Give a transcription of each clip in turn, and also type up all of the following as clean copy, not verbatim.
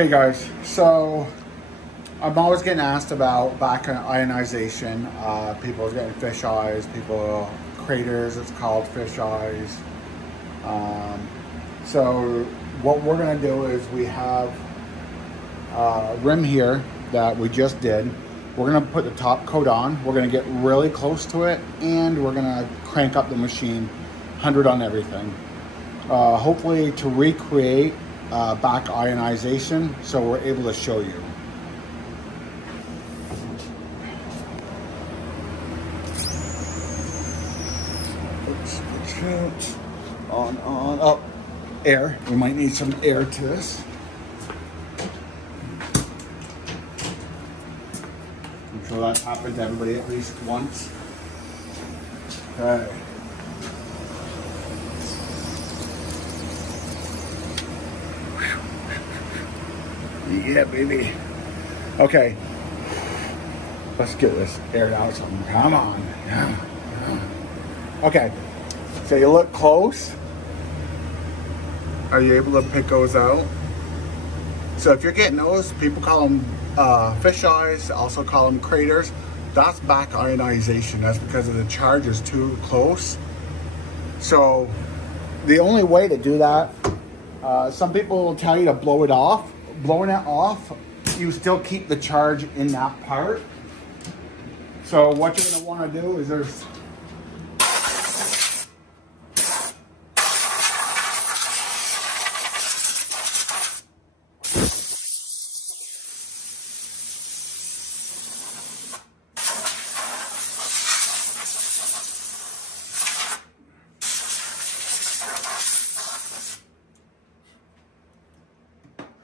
Okay guys, so I'm always getting asked about back ionization. People are getting fish eyes, people craters, it's called fish eyes. So what we're gonna do is we have a rim here that we just did. We're gonna put the top coat on, we're gonna get really close to it, and we're gonna crank up the machine 100 on everything. Hopefully to recreate back ionization, so we're able to show you. Oops, on, up, air. We might need some air to this. I'm sure that happens to everybody at least once. Okay. Yeah, baby. Okay. Let's get this aired out. So come on. Yeah. Okay. So you look close. Are you able to pick those out? So if you're getting those, people call them fish eyes, also call them craters. That's back ionization. That's because of the charge is too close. So the only way to do that, some people will tell you to blow it off. Blowing it off, you still keep the charge in that part. So what you're going to want to do is there's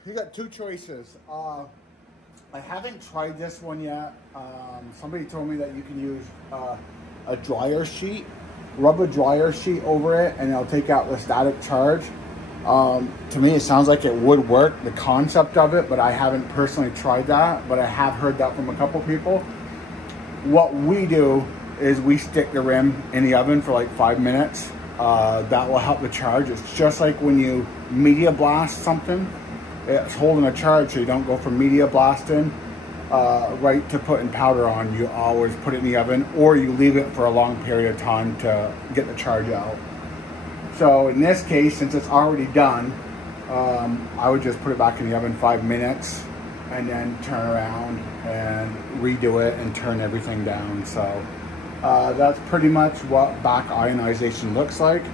you got two choices. I haven't tried this one yet. Somebody told me that you can use a dryer sheet, rub a dryer sheet over it, and it'll take out the static charge. To me, it sounds like it would work, the concept of it, but I haven't personally tried that, but I have heard that from a couple people. What we do is we stick the rim in the oven for like 5 minutes. That will help the charge. It's just like when you media blast something. It's holding a charge, so you don't go from media blasting right to putting powder on. You always put it in the oven, or you leave it for a long period of time to get the charge out. So in this case, since it's already done, I would just put it back in the oven 5 minutes and then turn around and redo it and turn everything down. So that's pretty much what back ionization looks like.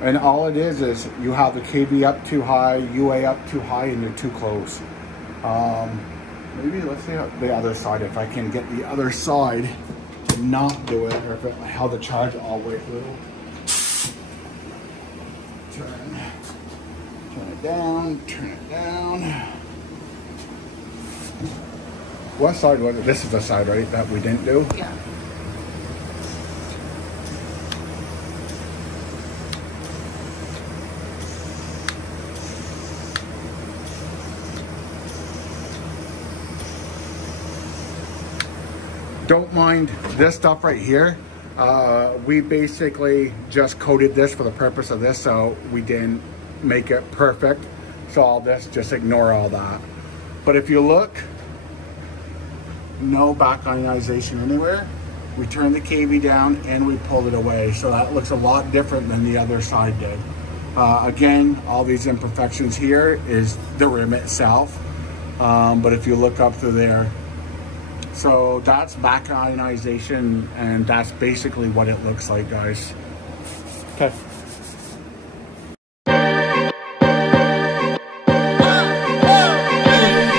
And all it is you have the KV up too high, UA up too high, and you're too close. Maybe let's see the other side, if I can get the other side to not do it, or if it held the charge all the way through. Turn it down, turn it down. What side was it? This is the side, right, that we didn't do? Yeah. Don't mind this stuff right here. We basically just coated this for the purpose of this, so we didn't make it perfect. So all this, just ignore all that. But if you look, no back ionization anywhere. We turned the KV down and we pulled it away. So that looks a lot different than the other side did. Again, all these imperfections here is the rim itself. But if you look up through there, so that's back ionization, and that's basically what it looks like, guys. Okay.